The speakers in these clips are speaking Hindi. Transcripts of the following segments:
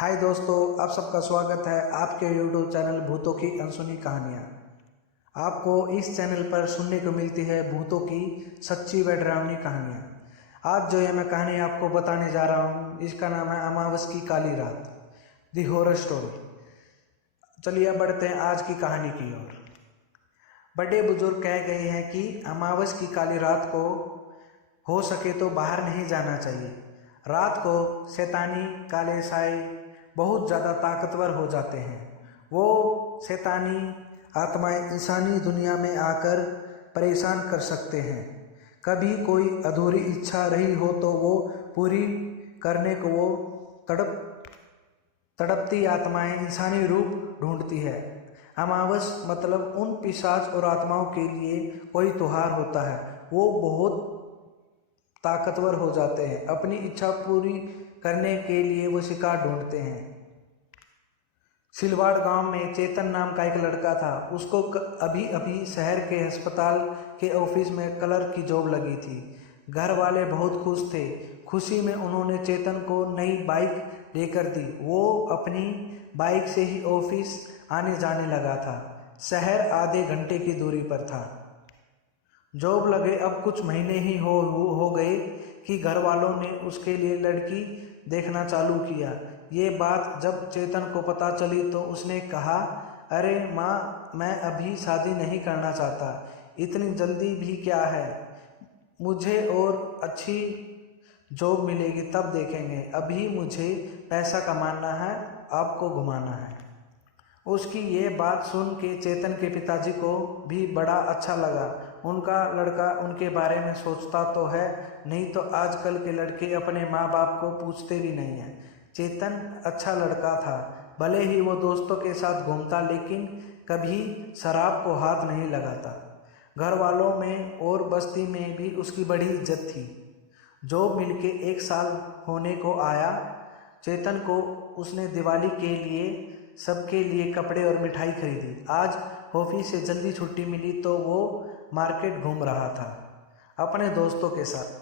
हाय दोस्तों, आप सबका स्वागत है आपके यूट्यूब चैनल भूतों की अनसुनी कहानियाँ। आपको इस चैनल पर सुनने को मिलती है भूतों की सच्ची व डरावनी कहानियाँ। आज जो ये मैं कहानी आपको बताने जा रहा हूँ, इसका नाम है अमावस की काली रात, दी हॉरर स्टोरी। चलिए अब बढ़ते हैं आज की कहानी की ओर। बड़े बुजुर्ग कह गए हैं कि अमावस की काली रात को हो सके तो बाहर नहीं जाना चाहिए। रात को शैतानी काले साए बहुत ज़्यादा ताकतवर हो जाते हैं। वो शैतानी आत्माएं इंसानी दुनिया में आकर परेशान कर सकते हैं। कभी कोई अधूरी इच्छा रही हो तो वो पूरी करने को वो तड़पती आत्माएं इंसानी रूप ढूंढती है। अमावस मतलब उन पिशाच और आत्माओं के लिए कोई त्योहार होता है। वो बहुत ताकतवर हो जाते हैं। अपनी इच्छा पूरी करने के लिए वो शिकार ढूंढते हैं। सिलवाड़ गांव में चेतन नाम का एक लड़का था। उसको अभी अभी शहर के अस्पताल के ऑफिस में क्लर्क की जॉब लगी थी। घर वाले बहुत खुश थे। खुशी में उन्होंने चेतन को नई बाइक लेकर दी। वो अपनी बाइक से ही ऑफिस आने जाने लगा था। शहर आधे घंटे की दूरी पर था। जॉब लगे अब कुछ महीने ही हो गए कि घर वालों ने उसके लिए लड़की देखना चालू किया। ये बात जब चेतन को पता चली तो उसने कहा, अरे माँ, मैं अभी शादी नहीं करना चाहता। इतनी जल्दी भी क्या है, मुझे और अच्छी जॉब मिलेगी तब देखेंगे। अभी मुझे पैसा कमाना है, आपको घुमाना है। उसकी ये बात सुन के चेतन के पिताजी को भी बड़ा अच्छा लगा। उनका लड़का उनके बारे में सोचता तो है, नहीं तो आजकल के लड़के अपने माँ बाप को पूछते भी नहीं हैं। चेतन अच्छा लड़का था। भले ही वो दोस्तों के साथ घूमता, लेकिन कभी शराब को हाथ नहीं लगाता। घर वालों में और बस्ती में भी उसकी बड़ी इज्जत थी। जॉब मिलके 1 साल होने को आया। चेतन को उसने दिवाली के लिए सबके लिए कपड़े और मिठाई खरीदी। आज ऑफिस से जल्दी छुट्टी मिली तो वो मार्केट घूम रहा था अपने दोस्तों के साथ।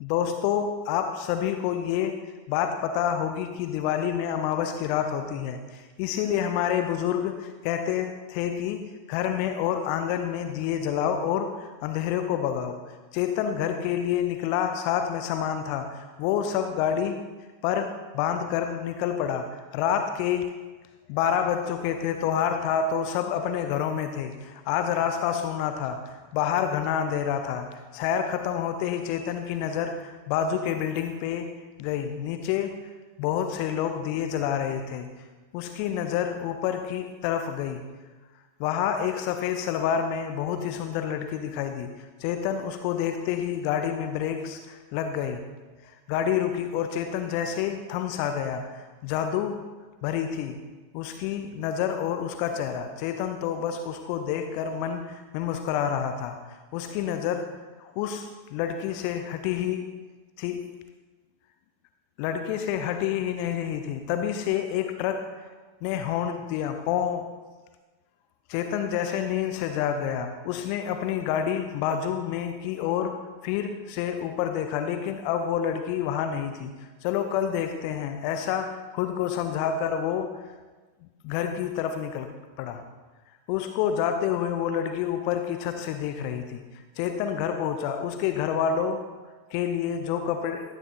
दोस्तों, आप सभी को ये बात पता होगी कि दिवाली में अमावस की रात होती है। इसीलिए हमारे बुजुर्ग कहते थे कि घर में और आंगन में दिए जलाओ और अंधेरे को भगाओ। चेतन घर के लिए निकला, साथ में सामान था। वो सब गाड़ी पर बांध कर निकल पड़ा। रात के 12 बज चुके थे। त्योहार था तो सब अपने घरों में थे। आज रास्ता सूना था, बाहर घना अंधेरा था। शहर खत्म होते ही चेतन की नज़र बाजू के बिल्डिंग पे गई। नीचे बहुत से लोग दिए जला रहे थे। उसकी नज़र ऊपर की तरफ गई। वहाँ एक सफ़ेद सलवार में बहुत ही सुंदर लड़की दिखाई दी। चेतन उसको देखते ही गाड़ी में ब्रेक्स लग गई। गाड़ी रुकी और चेतन जैसे थम सा गया। जादू भरी थी उसकी नज़र और उसका चेहरा। चेतन तो बस उसको देखकर मन में मुस्कुरा रहा था। उसकी नज़र उस लड़की से हटी ही नहीं रही थी। तभी से एक ट्रक ने हॉर्न दिया, पौ। चेतन जैसे नींद से जाग गया। उसने अपनी गाड़ी बाजू में की और फिर से ऊपर देखा, लेकिन अब वो लड़की वहाँ नहीं थी। चलो कल देखते हैं, ऐसा खुद को समझाकर वो घर की तरफ निकल पड़ा। उसको जाते हुए वो लड़की ऊपर की छत से देख रही थी। चेतन घर पहुंचा। उसके घर वालों के लिए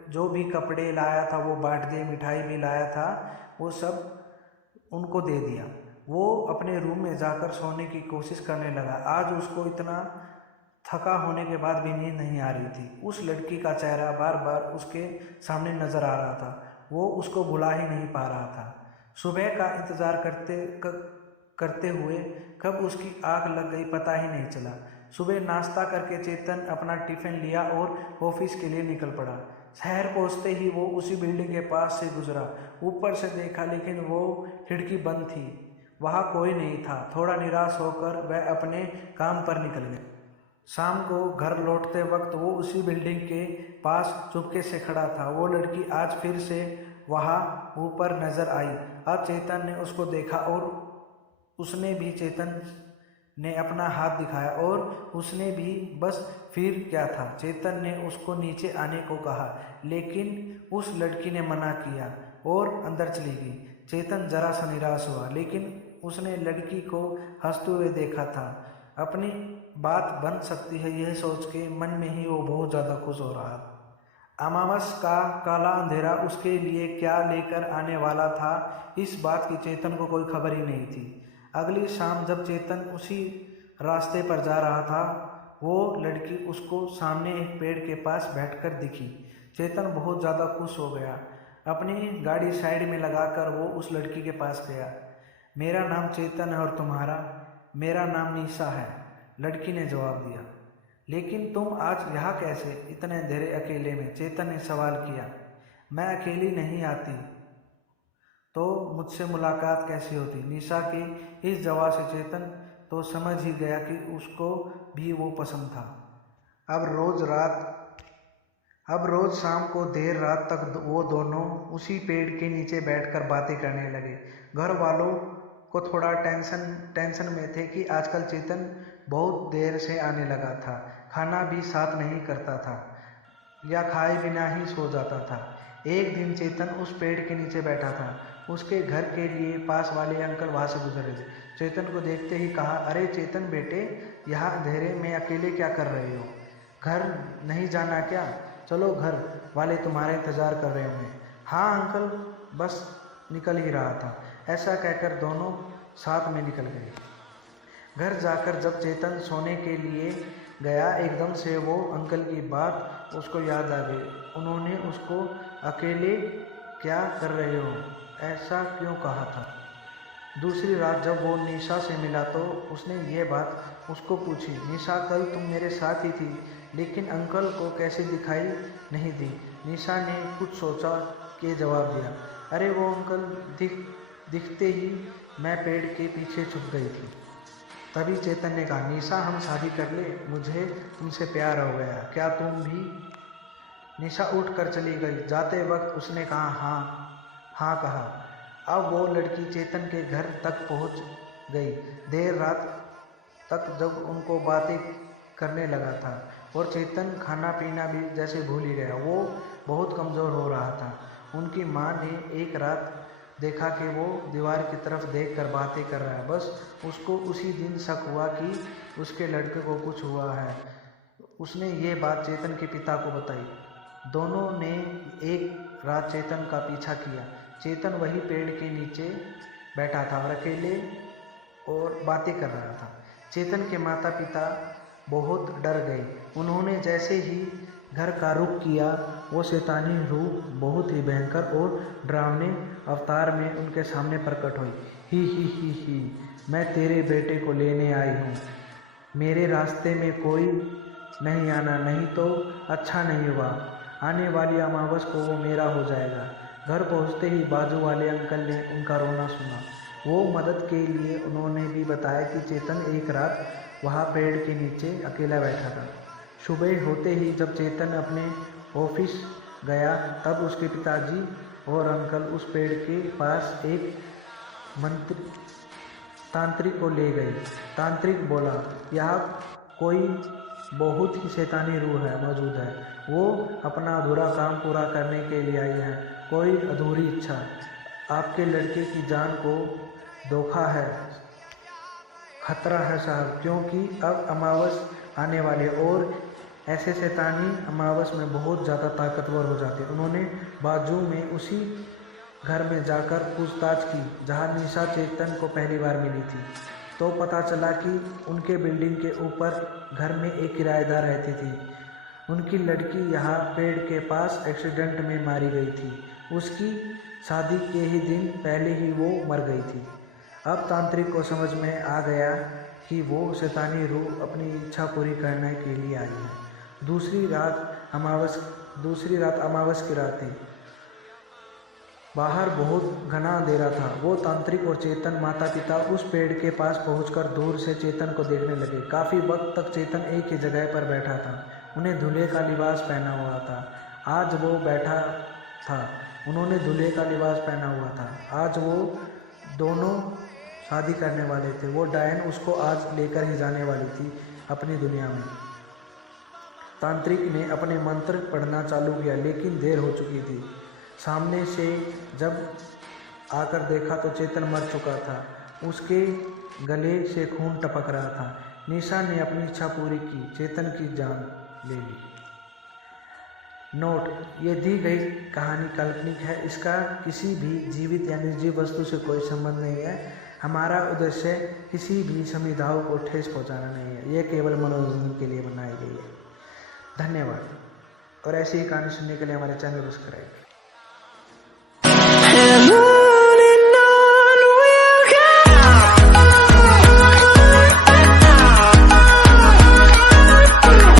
जो भी कपड़े लाया था वो बांट दिए। मिठाई भी लाया था, वो सब उनको दे दिया। वो अपने रूम में जाकर सोने की कोशिश करने लगा। आज उसको इतना थका होने के बाद भी नींद नहीं आ रही थी। उस लड़की का चेहरा बार बार उसके सामने नजर आ रहा था। वो उसको भुला ही नहीं पा रहा था। सुबह का इंतज़ार करते हुए कब उसकी आंख लग गई पता ही नहीं चला। सुबह नाश्ता करके चेतन अपना टिफ़िन लिया और ऑफिस के लिए निकल पड़ा। शहर पहुंचते ही वो उसी बिल्डिंग के पास से गुजरा। ऊपर से देखा, लेकिन वो खिड़की बंद थी, वहाँ कोई नहीं था। थोड़ा निराश होकर वह अपने काम पर निकल गया। शाम को घर लौटते वक्त वो उसी बिल्डिंग के पास चुपके से खड़ा था। वो लड़की आज फिर से वहाँ ऊपर नजर आई। अब चेतन ने उसको देखा और उसने भी चेतन ने अपना हाथ दिखाया और उसने भी। बस फिर क्या था, चेतन ने उसको नीचे आने को कहा, लेकिन उस लड़की ने मना किया। और अंदर चली गई। चेतन जरा सा निराश हुआ, लेकिन उसने लड़की को हंसते हुए देखा था। अपनी बात बन सकती है यह सोच के मन में ही वो बहुत ज़्यादा खुश हो रहा था। अमावस का काला अंधेरा उसके लिए क्या लेकर आने वाला था, इस बात की चेतन को कोई खबर ही नहीं थी। अगली शाम जब चेतन उसी रास्ते पर जा रहा था, वो लड़की उसको सामने एक पेड़ के पास बैठकर दिखी। चेतन बहुत ज़्यादा खुश हो गया। अपनी गाड़ी साइड में लगाकर वो उस लड़की के पास गया। मेरा नाम चेतन है और तुम्हारा? मेरा नाम निशा है, लड़की ने जवाब दिया। लेकिन तुम आज यहाँ कैसे, इतने अंधेरे अकेले में? चेतन ने सवाल किया। मैं अकेली नहीं आती तो मुझसे मुलाकात कैसी होती? निशा के इस जवाब से चेतन तो समझ ही गया कि उसको भी वो पसंद था। अब रोज शाम को देर रात तक वो दोनों उसी पेड़ के नीचे बैठकर बातें करने लगे। घर वालों को थोड़ा टेंशन में थे कि आजकल चेतन बहुत देर से आने लगा था, खाना भी साथ नहीं करता था या खाए बिना ही सो जाता था। एक दिन चेतन उस पेड़ के नीचे बैठा था। उसके घर के लिए पास वाले अंकल वहाँ से गुजरे थे। चेतन को देखते ही कहा, अरे चेतन बेटे, यहाँ अंधेरे में अकेले क्या कर रहे हो? घर नहीं जाना क्या? चलो, घर वाले तुम्हारा इंतज़ार कर रहे होंगे। हाँ अंकल, बस निकल ही रहा था। ऐसा कहकर दोनों साथ में निकल गए। घर जाकर जब चेतन सोने के लिए गया, एकदम से वो अंकल की बात उसको याद आ गई। उन्होंने उसको अकेले क्या कर रहे हो ऐसा क्यों कहा था। दूसरी रात जब वो निशा से मिला तो उसने ये बात उसको पूछी। निशा, कल तुम मेरे साथ ही थी, लेकिन अंकल को कैसे दिखाई नहीं दी? निशा ने कुछ सोचा के जवाब दिया, अरे वो अंकल दिखते ही मैं पेड़ के पीछे छुप गई थी। तभी चेतन ने कहा, निशा हम शादी कर ले, मुझे तुमसे प्यार हो गया, क्या तुम भी? निशा उठकर चली गई। जाते वक्त उसने कहा, हाँ कहा। अब वो लड़की चेतन के घर तक पहुंच गई। देर रात तक जब उनको बातें करने लगा था और चेतन खाना पीना भी जैसे भूल ही गया। वो बहुत कमज़ोर हो रहा था। उनकी माँ ने एक रात देखा कि वो दीवार की तरफ देखकर बातें कर रहा है। बस उसको उसी दिन शक हुआ कि उसके लड़के को कुछ हुआ है। उसने ये बात चेतन के पिता को बताई। दोनों ने एक रात चेतन का पीछा किया। चेतन वही पेड़ के नीचे बैठा था और अकेले और बातें कर रहा था। चेतन के माता पिता बहुत डर गए। उन्होंने जैसे ही घर का रुख किया, वो शैतानी रूह बहुत ही भयंकर और डरावने अवतार में उनके सामने प्रकट हुई। ही, मैं तेरे बेटे को लेने आई हूँ। मेरे रास्ते में कोई नहीं आना, नहीं तो अच्छा नहीं हुआ। आने वाली अमावस को वो मेरा हो जाएगा। घर पहुँचते ही बाजू वाले अंकल ने उनका रोना सुना। वो मदद के लिए उन्होंने भी बताया कि चेतन एक रात वहाँ पेड़ के नीचे अकेला बैठा था। सुबह होते ही जब चेतन अपने ऑफिस गया, तब उसके पिताजी और अंकल उस पेड़ के पास एक तांत्रिक को ले गए। तांत्रिक बोला, यहाँ कोई बहुत ही शैतानी रूह मौजूद है। वो अपना अधूरा काम पूरा करने के लिए आई है। कोई अधूरी इच्छा, आपके लड़के की जान को धोखा है, खतरा है साहब, क्योंकि अब अमावस आने वाले और ऐसे शैतानी अमावस में बहुत ज़्यादा ताकतवर हो जाते। उन्होंने बाजू में उसी घर में जाकर पूछताछ की जहाँ निशा चेतन को पहली बार मिली थी। तो पता चला कि उनके बिल्डिंग के ऊपर घर में एक किराएदार रहती थी। उनकी लड़की यहाँ पेड़ के पास एक्सीडेंट में मारी गई थी। उसकी शादी के ही दिन पहले ही वो मर गई थी। अब तांत्रिक को समझ में आ गया कि वो शैतानी रूह अपनी इच्छा पूरी करने के लिए आई है। दूसरी रात अमावस की रात थी। बाहर बहुत घना अंधेरा था। वो तांत्रिक और चेतन माता पिता उस पेड़ के पास पहुंचकर दूर से चेतन को देखने लगे। काफ़ी वक्त तक चेतन एक ही जगह पर बैठा था। उन्हें दूल्हे का लिबास पहना हुआ था। आज वो बैठा था। उन्होंने दूल्हे का लिबास पहना हुआ था। आज वो दोनों शादी करने वाले थे। वो डायन उसको आज लेकर ही जाने वाली थी अपनी दुनिया में। तांत्रिक ने अपने मंत्र पढ़ना चालू किया, लेकिन देर हो चुकी थी। सामने से जब आकर देखा तो चेतन मर चुका था। उसके गले से खून टपक रहा था। निशा ने अपनी इच्छा पूरी की, चेतन की जान ले ली। नोट: ये दी गई कहानी काल्पनिक है। इसका किसी भी जीवित या निर्जीव वस्तु से कोई संबंध नहीं है। हमारा उद्देश्य किसी भी समुदाय को ठेस पहुंचाना नहीं है। यह केवल मनोरंजन के लिए बनाई गई है। धन्यवाद। और ऐसी ही कहानी सुनने के लिए हमारे चैनल को सब्सक्राइब करें।